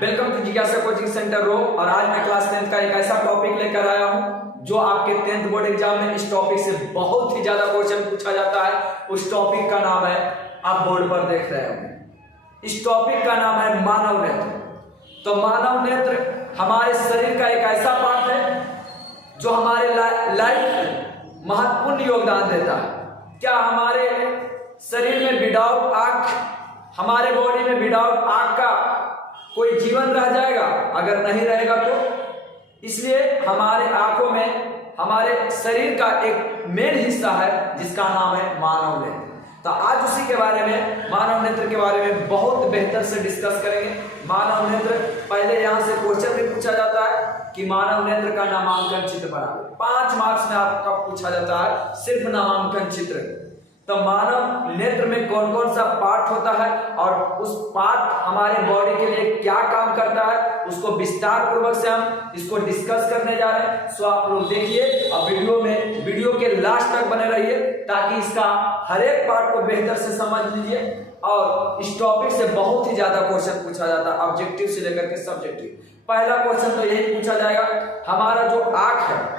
Welcome to जिज्ञासा coaching centre रो। और आज मैं क्लास 10th का एक ऐसा टॉपिक लेकर आया हूं जो आपके 10th बोर्ड एग्जाम में इस टॉपिक से बहुत ही ज्यादा क्वेश्चन पूछा जाता है। उस टॉपिक का नाम है, आप बोर्ड पर देख रहे हो, इस टॉपिक का नाम है मानव नेत्र। तो मानव नेत्र हमारे शरीर का एक ऐसा पार्ट है जो हमारे लाइफ में महत्वपूर्ण योगदान देता है। क्या हमारे शरीर में विदाउट आंख, हमारे बॉडी में विदाउट आंख का कोई जीवन रह जाएगा? अगर नहीं रहेगा तो इसलिए हमारे आंखों में हमारे शरीर का एक मेन हिस्सा है जिसका नाम है मानव नेत्र। तो आज उसी के बारे में, मानव नेत्र के बारे में बहुत बेहतर से डिस्कस करेंगे। मानव नेत्र, पहले यहां से क्वेश्चन भी पूछा जाता है कि मानव नेत्र का नामांकन चित्र बनाओ। 5 मार्क्स में आपका पूछा जाता है सिर्फ नामांकन चित्र। तो मानव नेत्र में कौन कौन सा पार्ट होता है और उस पार्ट हमारे बॉडी के लिए क्या काम करता है, उसको विस्तार पूर्वक से हम इसको डिस्कस करने जा रहे हैं। सो आप लोग देखिए और वीडियो के लास्ट तक बने रहिए ताकि इसका हर एक पार्ट को बेहतर से समझ लीजिए। और इस टॉपिक से बहुत ही ज्यादा क्वेश्चन पूछा जाता है, ऑब्जेक्टिव से लेकर के सब्जेक्टिव। पहला क्वेश्चन तो यही पूछा जाएगा, हमारा जो आंख है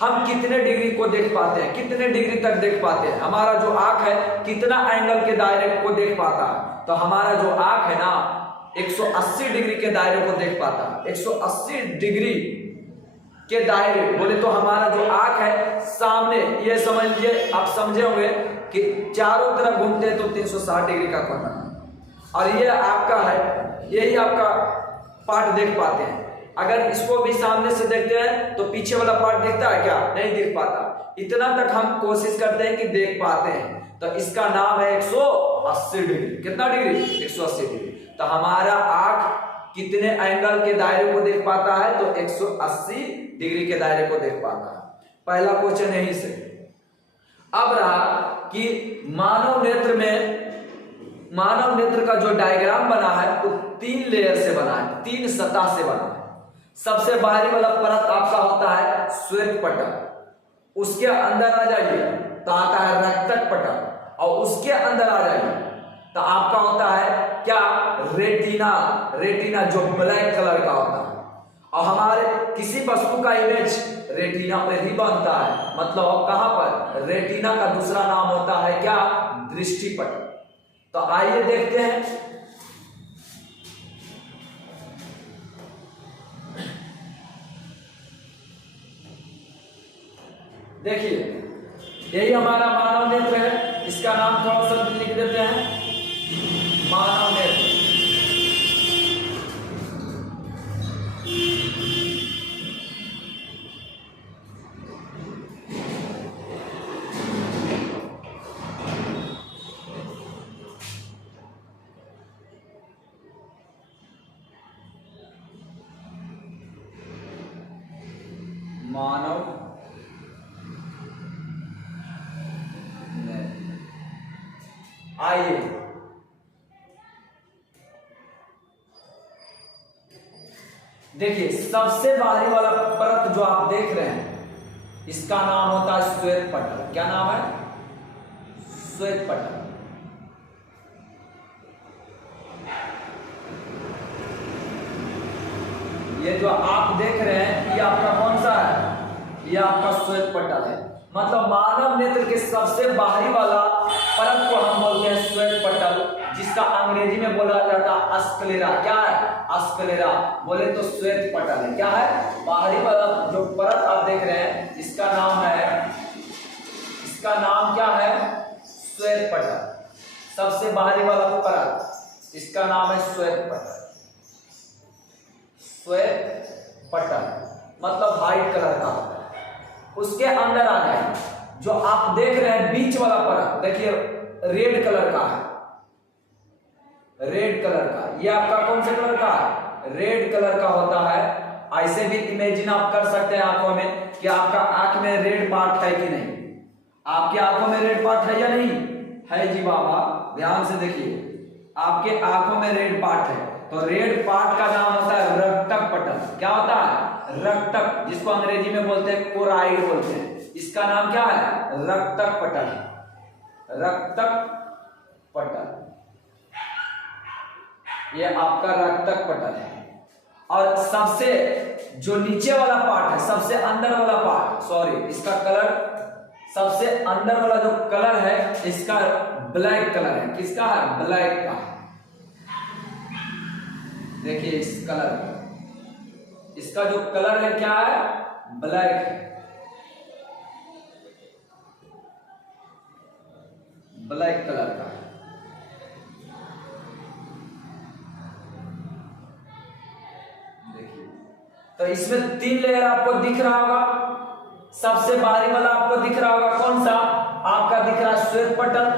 हम कितने डिग्री को देख पाते हैं, कितने डिग्री तक देख पाते हैं? हमारा जो आंख है कितना एंगल के दायरे को देख पाता है? तो हमारा जो आंख है ना 180 डिग्री के दायरे को देख पाता है। 180 डिग्री के दायरे बोले तो हमारा जो आंख है सामने, ये समझ लीजिए, आप समझे होंगे कि चारों तरफ घूमते हैं तो 360 डिग्री का कोना, और ये आपका है, यही आपका पार्ट देख पाते हैं। अगर इसको भी सामने से देखते हैं तो पीछे वाला पार्ट दिखता है क्या? नहीं दिख पाता। इतना तक हम कोशिश करते हैं कि देख पाते हैं। तो इसका नाम है 180 डिग्री। कितना डिग्री? 180 डिग्री। तो हमारा आंख कितने एंगल के दायरे को देख पाता है? तो 180 डिग्री के दायरे को देख पाता है। पहला क्वेश्चन यहीं से। अब रहा कि मानव नेत्र का जो डायग्राम बना है वो 3 लेयर से बना है, 3 सतह से बना है। सबसे बाहरी वाला परत आपका होता है श्वेत पटल, उसके अंदर आ जाइए तो आता है रक्तक पटल, और उसके अंदर आ जाइए तो आपका होता है क्या? रेटिना जो ब्लैक कलर का होता है। और हमारे किसी वस्तु का इमेज रेटिना पर ही बनता है, मतलब कहां पर? रेटिना का दूसरा नाम होता है क्या? दृष्टि पटल। तो आइए देखते हैं। देखिए यही हमारा मानव नेत्र है, इसका नाम थोड़ा सा लिख देते हैं, मानव नेत्र। मानव आइए देखिए, सबसे बाहरी वाला परत जो आप देख रहे हैं इसका नाम होता है श्वेत पटल। क्या नाम है? श्वेत पटल। ये जो आप देख रहे हैं ये आपका कौन सा है? ये आपका श्वेत पटल है। मतलब मानव नेत्र के सबसे बाहरी वाला परत को हम बोलते हैं श्वेत पटल, जिसका अंग्रेजी में बोला जाता है स्क्लेरा। क्या है? स्क्लेरा। बोले तो श्वेत पटल है। क्या है? बाहरी वाला जो परत आप देख रहे हैं इसका नाम क्या है? श्वेत पटल। सबसे बाहरी वाला परत इसका नाम है श्वेत पटल। श्वेत पटल मतलब व्हाइट कलर का। उसके अंदर आ जाए, जो आप देख रहे हैं बीच वाला परत, देखिए रेड कलर का है, रेड कलर का। ये आपका कौन से कलर का है? रेड कलर का होता है। ऐसे भी इमेजिन आप कर सकते हैं आंखों में कि आपका आंख में रेड पार्ट है कि नहीं। आपकी आंखों में रेड पार्ट है या नहीं है? जी बाबा, ध्यान से देखिए, आपके आंखों में रेड पार्ट है। तो रेड पार्ट का नाम होता है रक्तक पटल। क्या होता है? रक्तक, जिसको अंग्रेजी में बोलते हैं कोराइड बोलते हैं। इसका नाम क्या है? रक्तक पटल। रक्तक पटल ये आपका रक्तक पटल है। और सबसे जो नीचे वाला पार्ट है, सबसे अंदर वाला पार्ट, सॉरी, इसका कलर, सबसे अंदर वाला जो कलर है इसका ब्लैक कलर है। किसका है? ब्लैक का। देखिए इस कलर, इसका जो कलर है क्या है? ब्लैक है, ब्लैक कलर का। देखिए तो इसमें 3 लेयर आपको दिख रहा होगा। सबसे बाहरी वाला आपको दिख रहा होगा कौन सा? आपका दिख रहा है श्वेत पटल,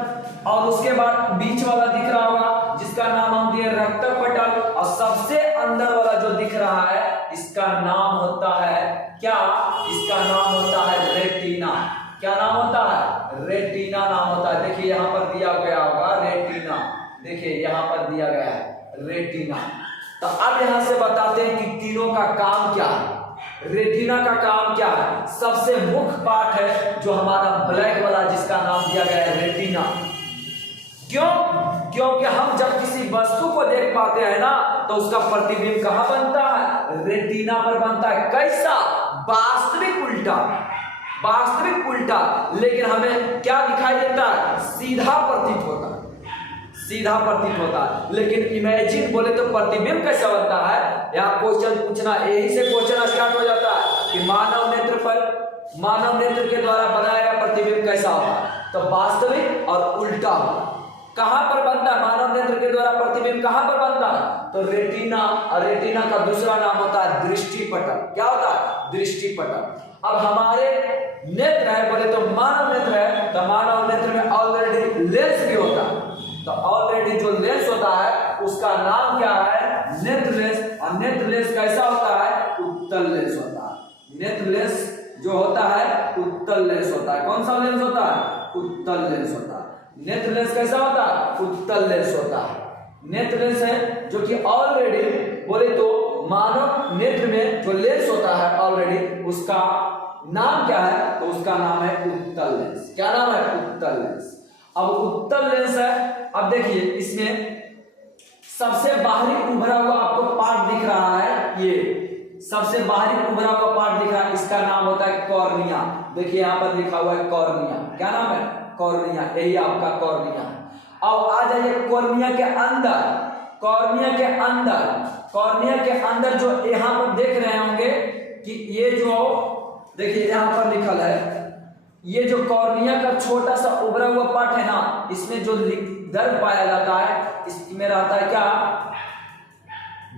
और उसके बाद बीच वाला दिख रहा होगा जिसका नाम हम दिए रक्तक पटल, और सबसे अंदर वाला जो दिख रहा है इसका नाम होता है क्या? इसका नाम होता है रेटिना। क्या नाम होता है? रेटिना नाम होता है। देखिए यहां पर दिया गया होगा रेटिना, देखिए यहां पर दिया गया है रेटिना। तो अब यहां से बताते हैं कि तीनों का काम क्या है। रेटिना का काम क्या है? सबसे मुख्य पार्ट है जो हमारा ब्लैक वाला, जिसका नाम दिया गया है रेटिना। क्यों? क्योंकि हम जब किसी वस्तु को देख पाते हैं ना तो उसका प्रतिबिंब कहां बनता है? रेटिना पर बनता है। कैसा? वास्तविक उल्टा, वास्तविक उल्टा, लेकिन हमें क्या दिखाई देता है? सीधा प्रतीत होता है, सीधा प्रतीत होता है। लेकिन इमेजिन बोले तो प्रतिबिंब कैसा बनता है? यहाँ क्वेश्चन पूछना, यही से क्वेश्चन स्टार्ट हो जाता है कि मानव नेत्र पर, मानव नेत्र के द्वारा बनाया गया प्रतिबिंब कैसा होता है? तो वास्तविक और उल्टा होता है। कहां पर बनता है मानव नेत्र के द्वारा प्रतिबिंब? कहां पर बनता है? तो रेटिना, और रेटिना का दूसरा नाम होता है दृष्टि पटल। क्या होता है? दृष्टि पटल। अब हमारे नेत्र है बोले तो मानव नेत्र है, तो मानव नेत्र में ऑलरेडी लेंस भी होता है। तो ऑलरेडी जो लेंस होता है उसका नाम क्या है? नेत्र लेंस। और नेत्र लेंस कैसा होता है? उत्तल लेंस होता है। नेत्र लेंस जो होता है उत्तल लेंस होता है। कौन सा लेंस होता है? उत्तल लेंस होता है। नेत्र लेंस कैसा होता है? उत्तल लेंस होता है। नेत्र लेंस है जो कि ऑलरेडी बोले तो मानव नेत्र में जो लेंस होता है ऑलरेडी, उसका नाम क्या है? तो उसका नाम है उत्तल लेंस। क्या नाम है? उत्तल लेंस। अब उत्तल लेंस है। अब देखिए इसमें सबसे बाहरी उभरा हुआ आपको पार्ट दिख रहा है, ये सबसे बाहरी उभरा हुआ पार्ट दिख रहा है, इसका नाम होता है कॉर्निया। देखिए यहां पर लिखा हुआ है कॉर्निया। क्या नाम है? कॉर्निया। यही आपका कॉर्निया है। अब आ जाइए कॉर्निया के अंदर, कॉर्निया के अंदर, कॉर्निया के अंदर जो यहां पर देख रहे होंगे कि ये जो देखिए यहां पर लिखल है, ये जो कॉर्निया का छोटा सा उभरा हुआ पार्ट है ना, इसमें जो दर्व पाया जाता है, इसमें रहता है क्या?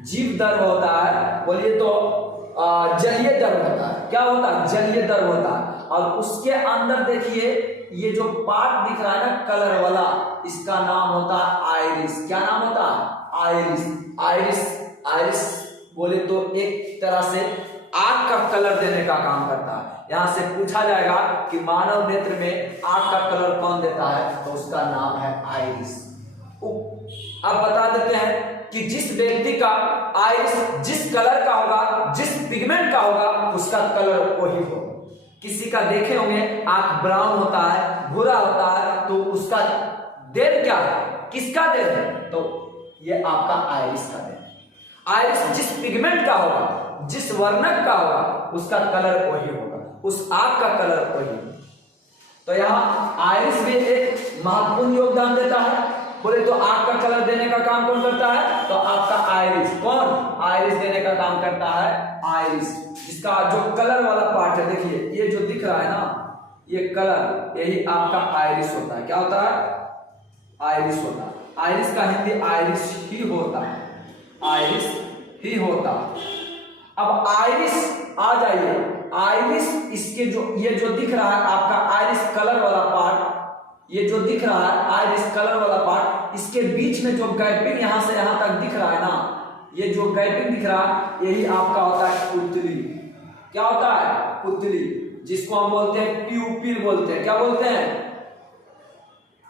जीव दर्व होता है। बोलिए तो जलीय दर्व होता है। क्या होता है? जलीय दर्व होता है। और उसके अंदर देखिए ये जो पार्ट दिख रहा है ना कलर वाला, इसका नाम होता है आइरिस। क्या नाम होता है? आइरिस। आइरिस, आइरिस बोले तो एक तरह से आंख का कलर देने का काम करता है। यहां से पूछा जाएगा कि मानव नेत्र में आंख का कलर कौन देता है? तो उसका नाम है आइरिस। अब बता देते हैं कि जिस व्यक्ति का आइरिस जिस कलर का होगा, जिस पिगमेंट का होगा, उसका कलर वही होगा। किसी का देखे होंगे आंख ब्राउन होता है, भूरा होता है, तो उसका देन क्या है? किसका देन है? तो ये आपका आइरिस का देन है। आइरिस जिस पिगमेंट का होगा, जिस वर्णक का होगा, उसका कलर वही होगा, उस आंख का कलर वही। तो यहाँ आइरिस भी एक महत्वपूर्ण योगदान देता है। बोले तो आंख का कलर देने का काम कौन करता है? तो आपका आइरिस। कौन? आइरिस देने का काम करता है आइरिस, जिसका जो कलर वाला पार्ट है, देखिए ये जो दिख रहा है ना, ये कलर, यही आपका आइरिस होता है। क्या होता है? आइरिस होता है। आइरिस का हिंदी आइरिस ही होता है, आइरिस ही होता है। अब आइरिस आ जाइए, आइरिस इसके जो ये जो दिख रहा है आपका आइरिस कलर वाला पार्ट, ये जो दिख रहा है आइरिस कलर वाला पार्ट, इसके बीच में जो गैपिंग यहां से यहां तक दिख रहा है ना, ये जो गैपिंग दिख रहा है, यही आपका होता है पुतली। क्या होता है? पुतली, जिसको हम बोलते हैं प्यूपिल बोलते हैं। क्या बोलते हैं?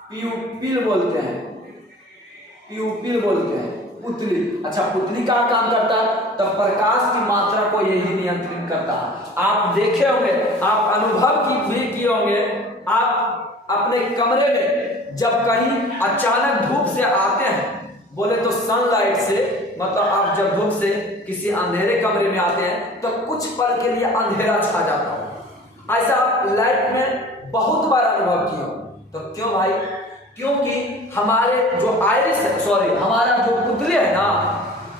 प्यूपिल बोलते हैं, प्यूपिल बोलते हैं, पुतली। अच्छा, पुतली का काम करता है? तो प्रकाश की मात्रा को यही नियंत्रित करता है। आप देखे होंगे, आप अनुभव भी किए होंगे, आप अपने कमरे में जब कहीं अचानक धूप से आते हैं बोले तो सनलाइट से, मतलब आप जब धूप से किसी अंधेरे कमरे में आते हैं तो कुछ पल के लिए अंधेरा छा जाता हो। ऐसा आप लाइफ में बहुत बार अनुभव किया हो। तो क्यों भाई? क्योंकि हमारे जो हमारा जो पुतले है ना,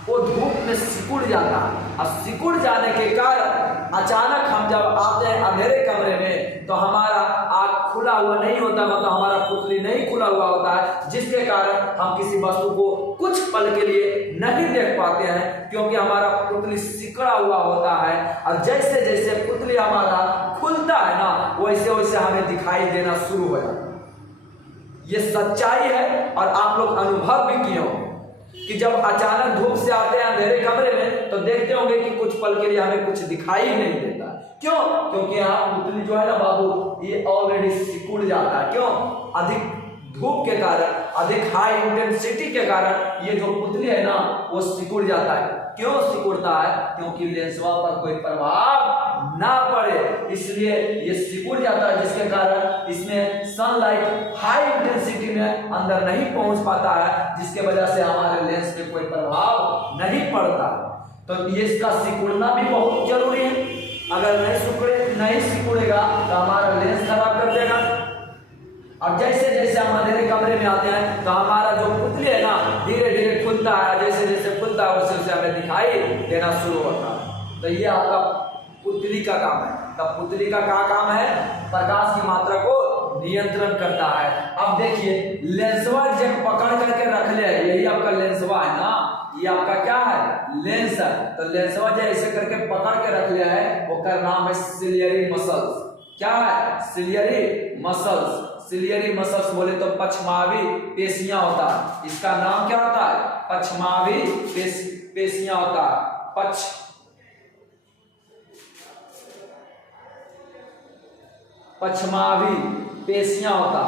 वो धूप में सिकुड़ जाता है। और सिकुड़ जाने के कारण अचानक हम जब आते हैं अंधेरे कमरे में तो हमारा आँख खुला हुआ नहीं होता, मतलब हमारा पुतली नहीं खुला हुआ होता है, जिसके कारण हम किसी वस्तु को कुछ पल के लिए नहीं देख पाते हैं, क्योंकि हमारा पुतली सिकड़ा हुआ होता है। और जैसे जैसे पुतली हमारा खुलता है ना, वैसे वैसे हमें दिखाई देना शुरू हो जाता है। ये सच्चाई है और आप लोग अनुभव भी किए हो कि जब अचानक धूप से आते हैं अंधेरे कमरे में तो देखते होंगे कि कुछ पल के लिए हमें कुछ दिखाई ही नहीं देता। क्यों? क्योंकि यहाँ पुतली जो है ना बाबू, ये ऑलरेडी सिकुड़ जाता है। क्यों? अधिक धूप के कारण, अधिक हाई इंटेंसिटी के कारण ये जो पुतली है ना वो सिकुड़ जाता है। क्यों सिकुड़ता है? क्योंकि लेंसवा पर कोई प्रभाव ना पड़े, इसलिए ये सिकुड़ जाता है, जिसके कारण इसमें सनलाइट हाई इंटेंसिटी में अंदर नहीं पहुंच पाता है, जिसके वजह से हमारे लेंस पे कोई प्रभाव नहीं पड़ता। तो ये इसका सिकुड़ना भी बहुत जरूरी है। अगर नहीं सिकुड़ेगा तो हमारा लेंस खराब कर देगा। अब जैसे जैसे हम अंधेरे कमरे में आते हैं तो हमारा जो पुतली है ना धीरे धीरे खुलता है, जैसे जैसे खुलता है वैसे वैसे हमें दिखाई देना शुरू होता है। तो ये आपका पुतली का काम है। तब पुतली का क्या काम है? प्रकाश की मात्रा को नियंत्रण करता है। अब देखिए लेंसवा जब पकड़ करके रख ले, यही आपका लेंसवा है ना, ये आपका क्या है? लेंस है। तो लेंसवा जो ऐसे करके पकड़ के रख लिया है, वो का नाम है सिलियरी मसल्स। क्या है? Ciliary muscles. सिलियरी मसल्स बोले तो पछमावी पेशियां होता है। इसका नाम क्या होता है? पछमावी पेशियां होता है। पछमावी पेशियां होता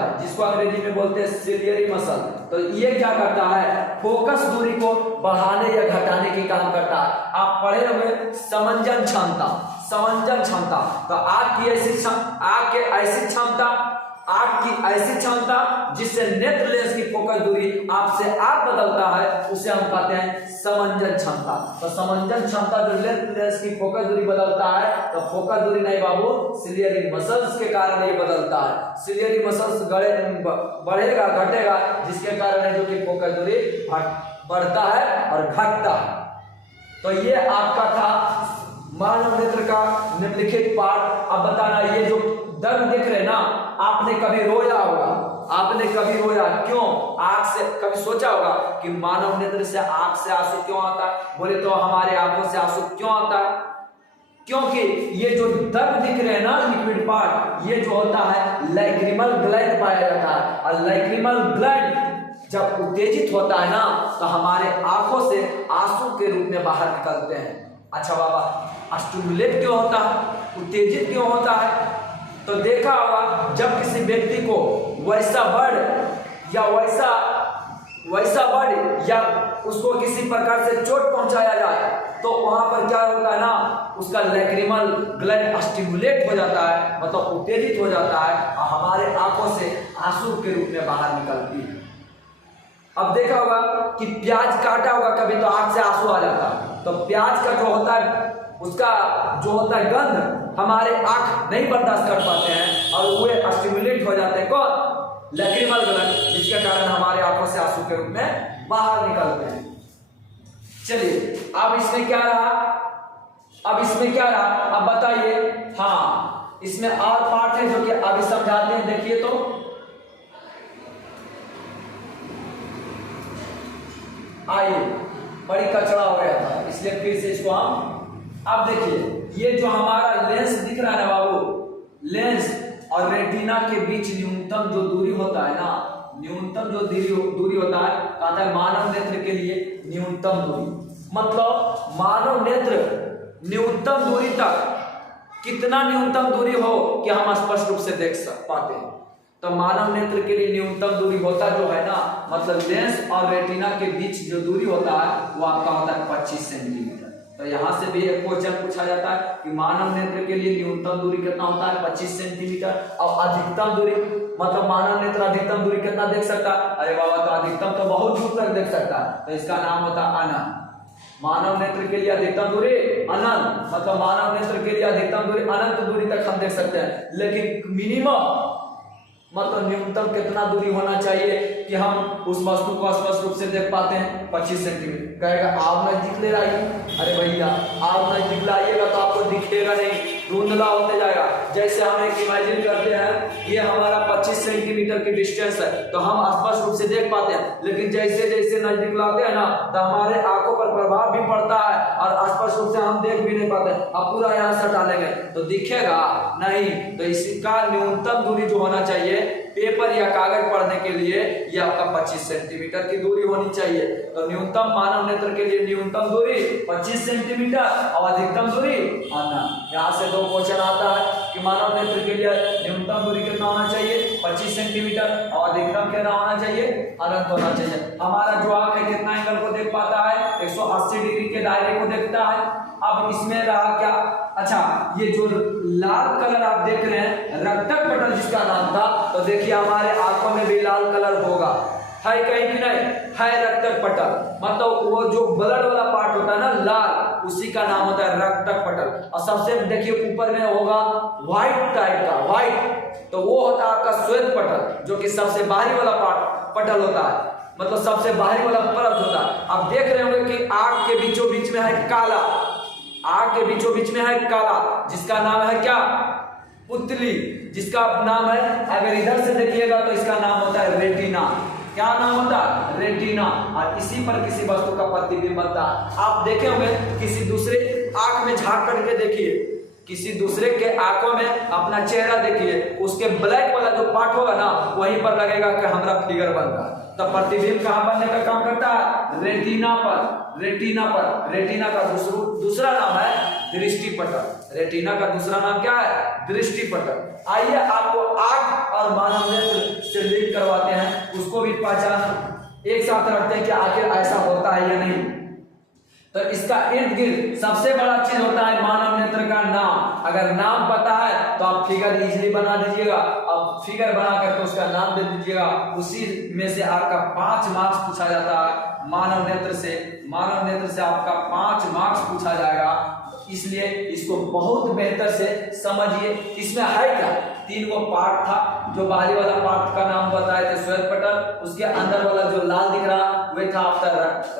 है, जिसको अंग्रेजी में बोलते हैं सिलियरी मसल। तो ये क्या करता है? फोकस दूरी को बढ़ाने या घटाने की काम करता है। आप पढ़े होंगे समंजन क्षमता। तो आँख की ऐसी क्षमता जिससे नेत्र लेंस की फोकस दूरी आपसे आप बदलता है, उसे हम कहते हैं समंजन क्षमता। तो समंजन क्षमता जो नेत्र लेंस की फोकस दूरी बदलता है, तो फोकस दूरी नहीं बाबू, सिलियरी मसल्स के कारण ये बदलता है। सिलियरी मसल्स बढ़ेगा घटेगा, जिसके कारण है जो कि फोकस दूरी बढ़ता है और घटता है। तो ये आपका था मानव नेत्र का निम्नलिखित पार्ट। अब बताना, ये जो दर्द दिख रहे ना, आपने कभी रोया होगा, क्यों? आंख से कभी सोचा होगा कि मानव नेत्र से आंख से आंसू क्यों आता है? बोले तो हमारे आंखों से आंसू क्यों आता है? क्योंकि ये जो दर्द दिख रहे हैं ना लिक्विड पार्ट, ये जो होता है लैक्रिमल ग्लैंड पाया जाता है। और लैक्रिमल ग्लैंड जब उत्तेजित होता है ना, तो हमारे आंखों से आंसू के रूप में बाहर निकलते हैं। अच्छा बाबा, स्टिमुलेट क्यों होता है? उत्तेजित क्यों होता है? तो देखा होगा जब किसी व्यक्ति को वैसा बर्ड या उसको किसी प्रकार से चोट पहुंचाया जाए, तो वहां पर क्या होता है ना, उसका लैक्रिमल ग्लैंड स्टिमुलेट हो जाता है, मतलब उत्तेजित हो जाता है, और हमारे आंखों से आंसू के रूप में बाहर निकलती है। अब देखा होगा कि प्याज काटा होगा कभी, तो आंख से आंसू आ जाता है। तो प्याज का जो होता है, उसका जो होता है गंध, हमारे आंख नहीं बर्दाश्त कर पाते हैं और वो स्टिमुलेट हो जाते हैं। कौन? लैक्रिमल ग्लैंड, जिसके कारण हमारे आंखों से आंसू के रूप में बाहर निकलते हैं। चलिए अब इसमें क्या रहा? अब बताइए। हाँ, इसमें और पार्ट है जो कि अभी समझाते हैं। देखिए तो आइए, बड़ी कचरा हो गया था, इसलिए फिर से इसको हम अब देखिए। ये जो हमारा लेंस दिख रहा है ना बाबू, लेंस और रेटिना के बीच न्यूनतम जो दूरी होता है ना, न्यूनतम जो दूरी होता है, कहता है मानव नेत्र के लिए न्यूनतम दूरी, मतलब मानव नेत्र न्यूनतम दूरी तक कितना न्यूनतम दूरी हो कि हम स्पष्ट रूप से देख पाते हैं। तो मानव नेत्र के लिए न्यूनतम दूरी होता जो है ना, मतलब लेंस और रेटिना के बीच जो दूरी होता है वो आपका होता है 25 सेंटीमीटर। तो यहाँ से भी एक क्वेश्चन पूछा जाता है कि मानव नेत्र के लिए न्यूनतम दूरी कितना होता है 25 सेंटीमीटर और अधिकतम दूरी मतलब मानव नेत्र अधिकतम दूरी कितना देख सकता है? अरे बाबा तो अधिकतम तो बहुत दूर तक देख सकता है, तो इसका नाम होता है अनंत। मानव नेत्र के लिए अधिकतम दूरी अनंत, मतलब मानव नेत्र के लिए अधिकतम दूरी अनंत दूरी तक हम देख सकते हैं, लेकिन मिनिमम मतलब न्यूनतम कितना दूरी होना चाहिए कि हम उस वस्तु को स्पष्ट रूप से देख पाते हैं 25 सेंटीमीटर। कहेगा आप नजदीक ले आइए, अरे भैया आप नजदीक लाइएगा तो आपको दिखेगा नहीं, धुंधला होते जाएगा। जैसे हम एक इमेजिन करते हैं ये हमारा 25 सेंटीमीटर की डिस्टेंस है तो हम स्पष्ट रूप से देख पाते हैं, लेकिन जैसे जैसे नजदीक लाते हैं ना तो हमारे आंखों पर प्रभाव भी पड़ता है और स्पष्ट रूप से हम देख भी नहीं पाते। अब पूरा यहाँ से हटा लेंगे तो दिखेगा नहीं, तो इसका न्यूनतम दूरी जो होना चाहिए पेपर या कागज पढ़ने के लिए ये आपका 25 सेंटीमीटर की दूरी होनी चाहिए। तो न्यूनतम मानव नेत्र के लिए न्यूनतम दूरी 25 सेंटीमीटर और अधिकतम दूरी अनंत। यहाँ से दो क्वेश्चन आता है कि मानव नेत्र के लिए न्यूनतम दूरी कितना होना चाहिए 25 सेंटीमीटर और अधिकतम कितना होना चाहिए अनंत होना चाहिए। हमारा जो आंख है कितना एंगल को देख पाता है 180 डिग्री के दायरे को देखता है। अब इसमें रहा क्या, अच्छा ये जो लाल कलर आप देख रहे हैं रक्तक पटल जिसका नाम था, तो देखिए हमारे आंखों में भी लाल कलर होगा, है कहीं कि नहीं है रक्तक पटल, मतलब वो जो ब्लड वाला पार्ट होता है ना लाल, उसी का नाम होता है रक्तक पटल। और सबसे देखिए ऊपर में होगा व्हाइट टाइप का व्हाइट, तो वो होता है आपका श्वेत पटल जो कि सबसे बाहरी वाला पार्ट पटल होता है, मतलब सबसे बाहरी वाला परत होता है। आप देख रहे होंगे कि आंख के बीचों बीच में है काला, आंख के बीचों बीच में है काला जिसका नाम है क्या पुतली, जिसका नाम है अगर इधर से देखिएगा तो इसका नाम होता है रेटिना। क्या नाम होता है रेटिना, और इसी पर किसी वस्तु का प्रतिबिंब बनता है। आप देखे होंगे किसी दूसरे आंख में झांक करके देखिए, किसी दूसरे के आंखों में अपना चेहरा देखिए, उसके ब्लैक वाला जो पार्ट होगा ना वहीं पर लगेगा कि हमारा फिगर बन रहा है। तो प्रतिबिंब कहाँ बनने का काम करता है रेटिना पर, रेटिना पर। रेटिना का दूसरा नाम है दृष्टि पटल, रेटिना का दूसरा नाम क्या है दृष्टि पटल। आइए आपको आंख और मानव नेत्र से लिंक करवाते हैं, उसको भी पहचान एक साथ रखते हैं कि आखिर ऐसा होता है या नहीं। तो इसका इर्द गिर्द सबसे बड़ा चीज होता है मानव नेत्र का नाम। अगर नाम पता है तो आप फिगर इजीली बना दीजिएगा, अब फिगर बना करके उसका नाम दे दीजिएगा, उसी में से आपका 5 मार्क्स पूछा जाता है मानव नेत्र से। मानव नेत्र से आपका 5 मार्क्स पूछा जाएगा, इसलिए इसको बहुत बेहतर से समझिए। इसमें है क्या 3 गो पार्ट था, जो बाहरी वाला पार्ट का नाम बताए थे श्वेत पटल, उसके अंदर वाला जो लाल दिख रहा वह था आपका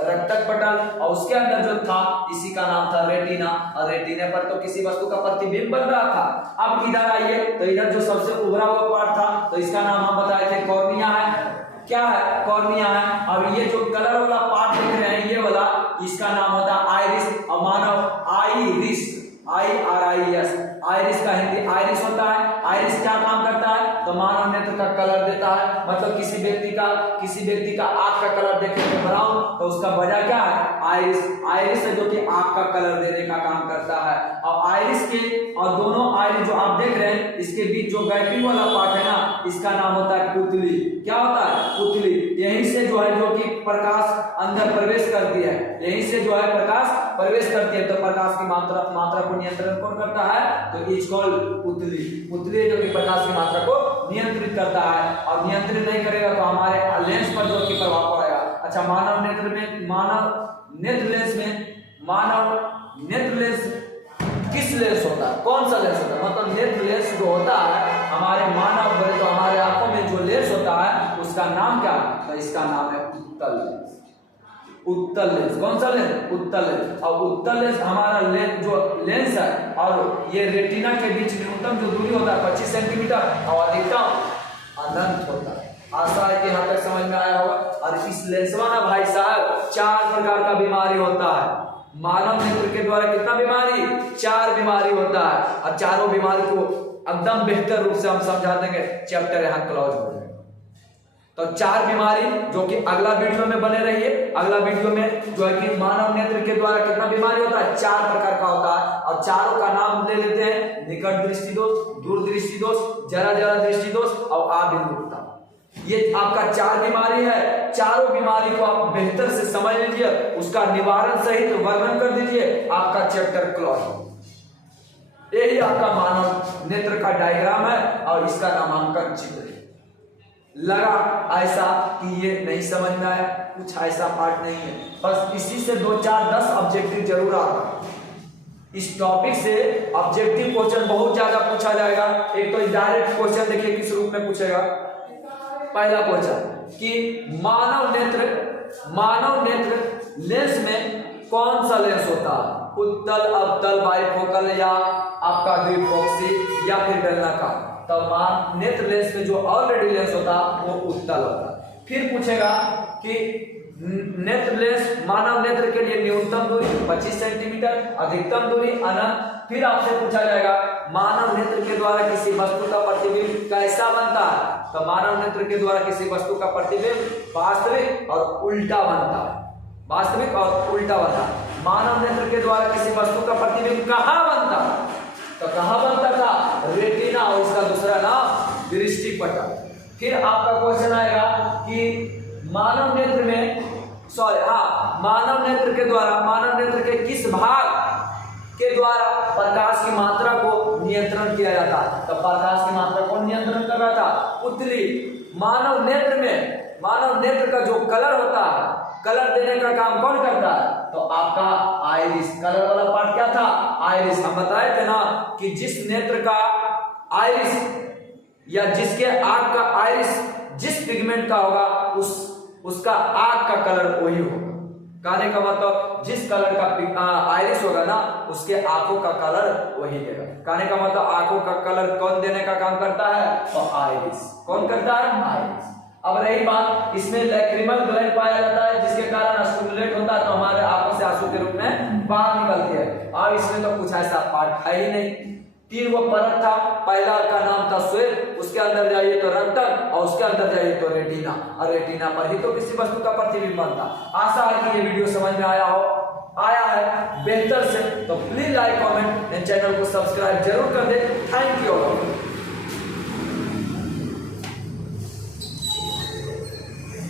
रक्तक पटल, और उसके अंदर जो था इसी का नाम था रेटिना, और रेटिना पर तो किसी वस्तु का प्रतिबिंब बन रहा था। अब इधर आइए तो इधर जो सबसे उभरा हुआ पार्ट था तो इसका नाम हम बताए थे कॉर्निया है। क्या है कॉर्निया है। अब ये जो कलर वाला पार्ट देख रहे हैं ये वाला, इसका नाम होता है आइरिस, और मानव आइरिस IRIS, आइरिस का हिंदी आइरिस होता है। आइरिस क्या काम करता है तो मानव नेत्र का कलर देता है, मतलब किसी व्यक्ति का आंख का कलर देखने में ब्राउन, तो उसका वजह क्या है आइरिस है जो कि आंख का कलर देने का काम करता है। और आइरिस के और दोनों आइरिस जो आप देख रहे हैं इसके बीच जो गैपिंग वाला पार्ट है ना, इसका नाम होता है पुतली। क्या होता है पुतली। यहीं से जो है जो कि प्रकाश अंदर प्रवेश करती है, यहीं से जो है प्रकाश प्रवेश करती है, तो प्रकाश की मात्रा को नियंत्रण कौन करता है तो इज कॉल्ड पुतली। पुतली जो कि प्रकाश की मात्रा को नियंत्रित करता है, और नियंत्रित नहीं करेगा तो हमारे लेंस पर जो कि प्रभाव पड़ेगा। अच्छा मानव नेत्र लेंस किस लेंस होता है, कौन सा लेंस होता है, मतलब नेत्र लेंस जो होता है हमारे मानव बड़े तो हमारे आंखों में जो लेंस होता है उसका नाम क्या है तो इसका नाम है उत्तल लेंस। उत्तल लेंस कौन सा लेंस उत्तल लेंस। और उत्तल लेंस हमारा जो लेंस है, और ये रेटिना के बीच न्यूनतम जो दूरी होता है 25 सेंटीमीटर और अधिकतम अनंत होता है। आशा है कि यहाँ तक समझ में आया होगा। और इस लेंसवा ना भाई साहब 4 प्रकार का बीमारी होता है। मानव नेत्र के द्वारा कितना बीमारी 4 बीमारी होता है, और चारों बीमारी को एकदम बेहतर रूप से हम समझा देंगे, चैप्टर यहाँ क्लोज हो जाएगा। तो 4 बीमारी जो कि अगला वीडियो में बने रहिए। अगला वीडियो में जो है कि मानव नेत्र के द्वारा कितना बीमारी होता है 4 प्रकार का होता है, और चारों का नाम ले लेते हैं निकट दृष्टि दोष, दूर दृष्टि दोष, जरा दृष्टि दोष और आबिंदुता। ये आपका 4 बीमारी है, चारों बीमारी को आप बेहतर से समझ लीजिए, उसका निवारण सहित वर्णन कर दीजिए, आपका चैप्टर क्लोज। यही आपका मानव नेत्र का डायग्राम है और इसका नामांकन चित्र है। लगा ऐसा कि ये नहीं समझ में आया, कुछ ऐसा पार्ट नहीं है, बस इसी से 2 4 10 ऑब्जेक्टिव जरूर आता है। इस टॉपिक से ऑब्जेक्टिव क्वेश्चन बहुत ज्यादा पूछा जाएगा। एक तो डायरेक्ट क्वेश्चन देखिए किस रूप में पूछेगा। पहला क्वेश्चन कि मानव नेत्र लेंस में कौन सा लेंस होता है, उत्तल, अवतल, बाइफोकल या आपका द्विफोक्सी या फिर बेलनाकार। तो नेत्र लेंस में जो ऑलरेडी लेंस होता है वो उत्तल होता है। फिर पूछेगा कि नेत्र लेंस मानव नेत्र के लिए न्यूनतम दूरी 25 सेंटीमीटर, अधिकतम दूरी अनंत। फिर आपसे पूछा जाएगा मानव नेत्र के द्वारा किसी वस्तु का प्रतिबिंब कैसा बनता है, तो मानव नेत्र के द्वारा किसी वस्तु का प्रतिबिंब वास्तविक और उल्टा बनता है, वास्तविक और उल्टा बनता है। मानव नेत्र के द्वारा किसी वस्तु का प्रतिबिंब कहाँ बनता है, तो कहाँ बनता था, रेटिना, और इसका दूसरा नाम दृष्टिपटल। फिर आपका क्वेश्चन आएगा कि मानव नेत्र के किस भाग के द्वारा प्रकाश की मात्रा को नियंत्रण किया जाता है, तो प्रकाश की मात्रा को नियंत्रण कर रहा था पुतली। मानव नेत्र का जो कलर होता है, कलर देने का काम कौन करता है, तो आपका आइरिस। कलर वाला पार्ट क्या था, आइरिस। हम बताए थे ना कि जिस नेत्र का आइरिस या जिसके आंख का आइरिस जिस पिगमेंट का होगा उसका आंख का कलर वही होगा। कहने का मतलब जिस कलर का आइरिस होगा ना उसके आंखों का कलर वही देगा। कहने का मतलब आंखों का कलर कौन देने का काम करता है, तो आइरिस। कौन करता है, आइरिस। अब रही बात, इसमें लैक्रिमल ग्लैंड पाया जाता है जिसके कारण स्टिमुलेट होता है, तो हमारे आंखों से आंसू के रूप में बाहर निकलती है। और इसमें तो कुछ ऐसा पार्ट है ही नहीं। 3 वो परत था, पहला का नाम था श्वेत, उसके अंदर जाइए तो रक्तन, और उसके अंदर जाइए तो रेटिना, और रेटिना पर ही तो किसी वस्तु का प्रतिबिंब बनता। आशा है कि ये वीडियो समझ में आया है बेहतर से, तो please like, comment and channel को सब्सक्राइब जरूर कर दे। Thank you.